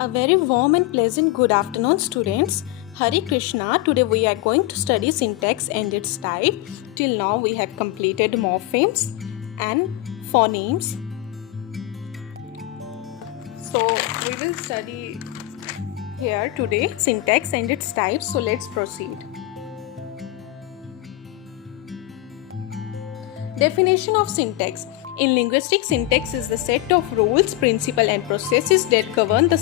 A very warm and pleasant good afternoon, students. Hare Krishna. Today we are going to study syntax and its type. Till now we have completed morphemes and phonemes. So we will study here today syntax and its types. So let's proceed. Definition of syntax. In linguistics, syntax is the set of rules, principles, and processes that govern the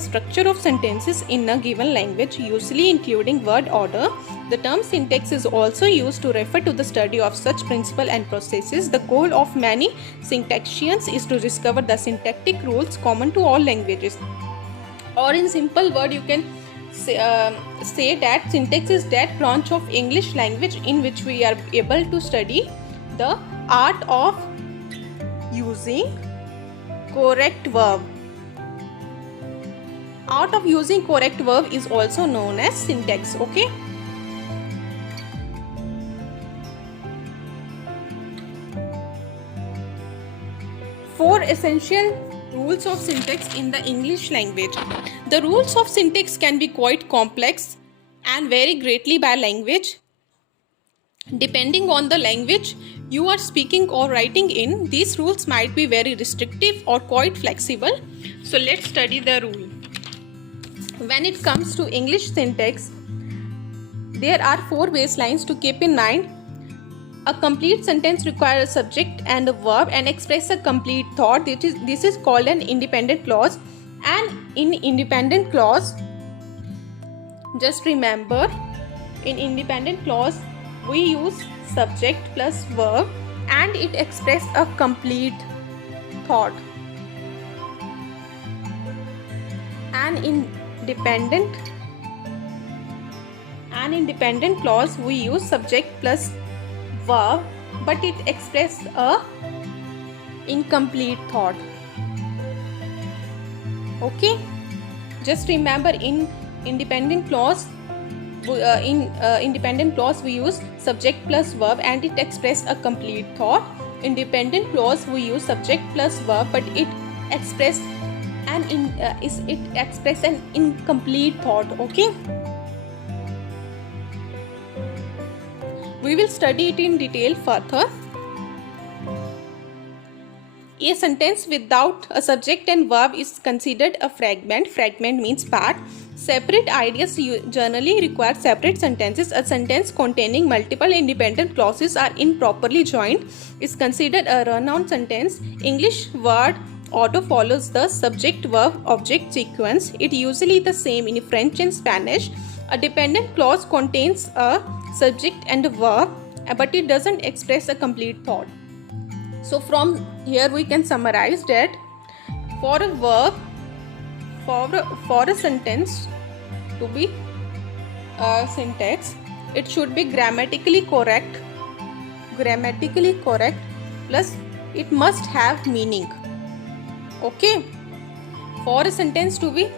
structure of sentences in a given language, usually including word order. The term syntax is also used to refer to the study of such principles and processes. The goal of many syntaxians is to discover the syntactic rules common to all languages. Or in simple word, you can say that syntax is that branch of English language in which we are able to study the art of using correct verb. Art of using correct verb is also known as syntax. Okay. Four essential rules of syntax in the English language. The rules of syntax can be quite complex and vary greatly by language. Depending on the language you are speaking or writing in, these rules might be very restrictive or quite flexible. So let's study the rule. When it comes to English syntax, there are four baselines to keep in mind. A complete sentence requires a subject and a verb and express a complete thought. This is called an independent clause. And in independent clause, just remember, in independent clause, we use subject plus verb and it expresses a complete thought. And in dependent clause, we use subject plus verb, but it expresses a incomplete thought. Okay, just remember, in independent clause we use subject plus verb and it expresses a complete thought. In dependent clause we use subject plus verb, but it expresses an incomplete thought. Okay, we will study it in detail further. A sentence without a subject and verb is considered a fragment. Fragment means part. Separate ideas generally require separate sentences. A sentence containing multiple independent clauses are improperly joined is considered a run-on sentence. English word order follows the subject-verb-object sequence. It usually the same in French and Spanish. A dependent clause contains a subject and a verb, but it doesn't express a complete thought. So from here we can summarize that for a verb, for a sentence to be syntax, it should be grammatically correct plus it must have meaning. Okay, for a sentence to be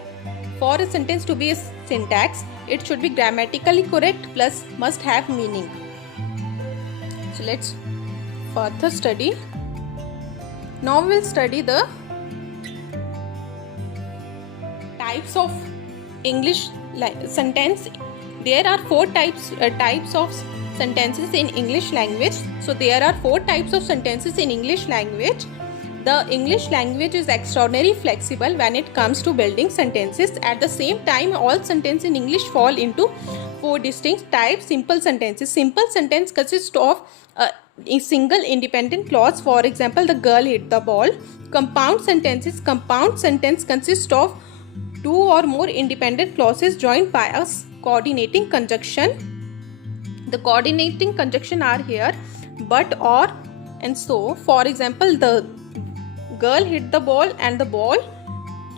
a syntax, it should be grammatically correct plus must have meaning. So let's further study. Now we will study the types of English sentence. There are four types of sentences in English language. So there are four types of sentences in English language. The English language is extraordinarily flexible when it comes to building sentences. At the same time, all sentences in English fall into four distinct types. Simple sentences. Simple sentence consists of a single independent clause. For example, the girl hit the ball. Compound sentences. Compound sentence consists of two or more independent clauses joined by a coordinating conjunction. The coordinating conjunction are here but, or, and so. For example, the girl hit the ball and the ball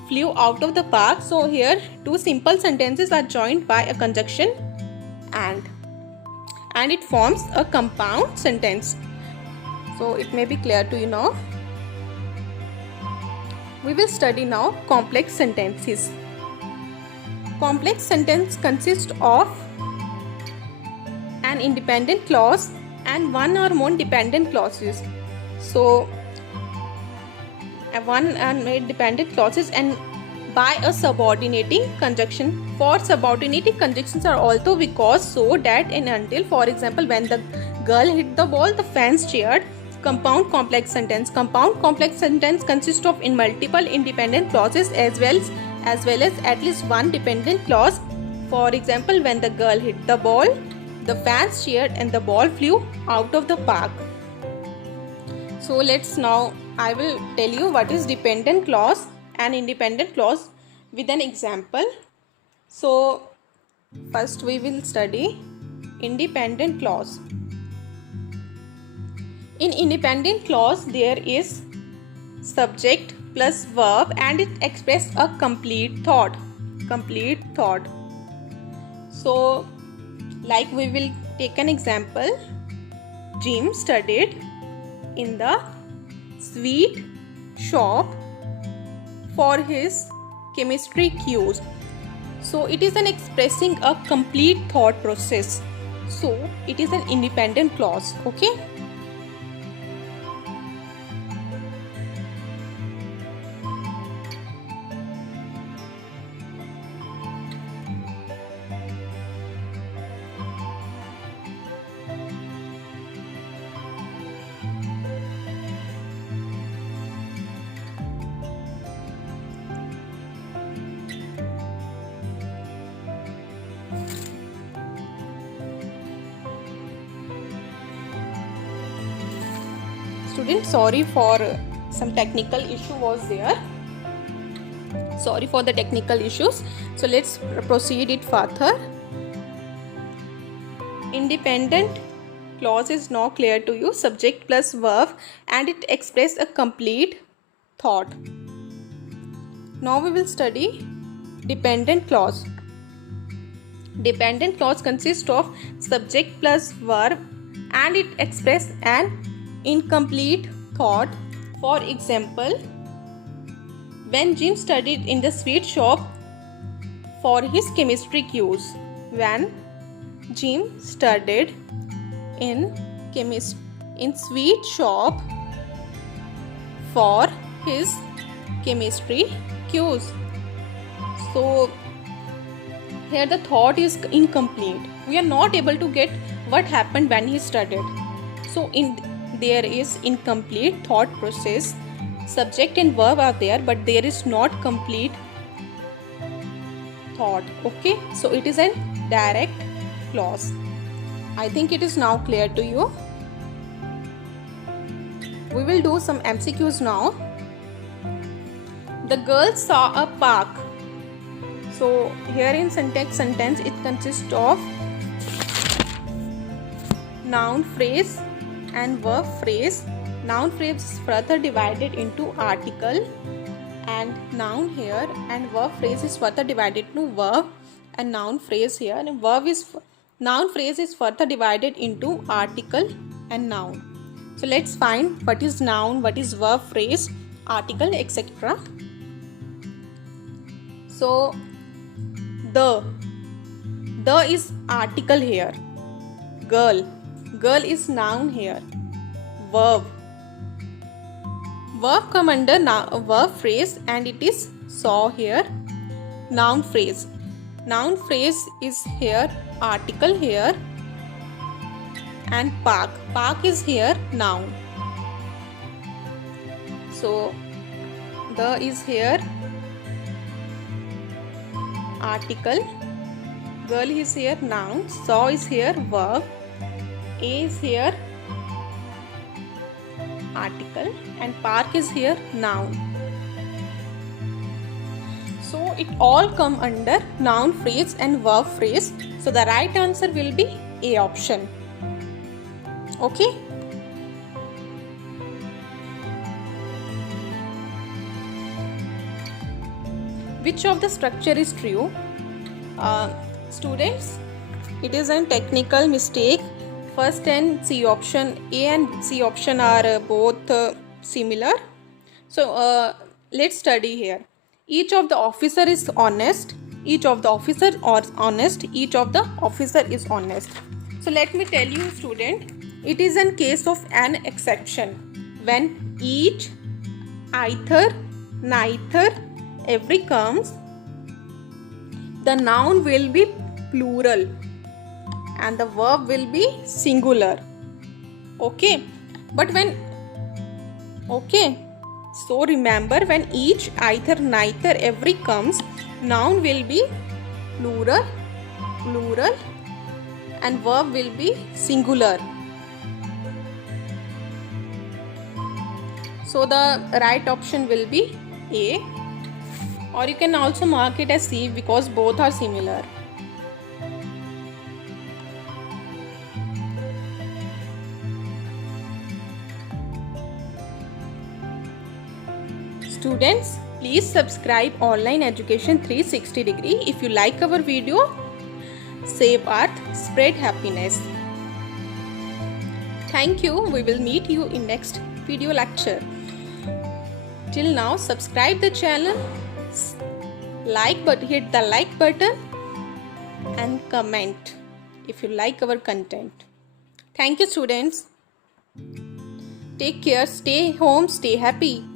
flew out of the park. So here two simple sentences are joined by a conjunction and it forms a compound sentence. So it may be clear to you now. We will study now complex sentences. Complex sentence consists of an independent clause and one or more dependent clauses. So one and dependent clauses and by a subordinating conjunction. For subordinating conjunctions are also because so that and until. For example, when the girl hit the ball, the fans cheered. Compound complex sentence. Compound complex sentence consists of in multiple independent clauses as well as at least one dependent clause. For example, when the girl hit the ball, the fans cheered and the ball flew out of the park. So I will tell you what is dependent clause and independent clause with an example. So first we will study independent clause. In independent clause there is subject plus verb and it expresses a complete thought. So like we will take an example. Jim studied in the sweet shop for his chemistry cues. So it is an expressing a complete thought process. So it is an independent clause. Okay. Students, sorry for some technical issue was there. Sorry for the technical issues. So let's proceed it further. Independent clause is now clear to you. Subject plus verb and it expresses a complete thought. Now we will study dependent clause. Dependent clause consists of subject plus verb and it expresses an incomplete thought. For example, when Jim studied in the sweet shop for his chemistry cues. When Jim studied in sweet shop for his chemistry cues. So here the thought is incomplete. We are not able to get what happened when he studied. So there is incomplete thought process. Subject and verb are there, but there is not complete thought. Okay, so it is a direct clause. I think it is now clear to you. We will do some MCQs now. The girl saw a park. So here in sentence it consists of noun phrase and verb phrase. Noun phrase is further divided into article and noun here, and verb phrase is further divided into verb and noun phrase here, and noun phrase is further divided into article and noun. So let's find what is noun, what is verb phrase, article, etc. So the is article here. Girl is noun here. Verb come under verb phrase and it is saw here. Noun phrase is here, article here, and park is here, noun. So the is here, article, girl is here, noun, saw is here, verb, A is here, article, and park is here, noun. So it all come under noun phrase and verb phrase. So the right answer will be A option. Okay. Which of the structure is true? Students, it is a technical mistake. First and C option, A and C option are both similar. So let's study here. Each of the officer is honest. Each of the officer are honest. Each of the officer is honest. So let me tell you, student, it is in case of an exception when each, either, neither, every comes, the noun will be plural and the verb will be singular. Okay, but when so remember, when each, either, neither, every comes, noun will be plural and verb will be singular. So the right option will be A, or you can also mark it as C because both are similar. Students, please subscribe Online Education 360 Degree. If you like our video, save earth, spread happiness. Thank you. We will meet you in next video lecture. Till now, subscribe the channel, hit the like button and comment if you like our content. Thank you, students. Take care, stay home, stay happy.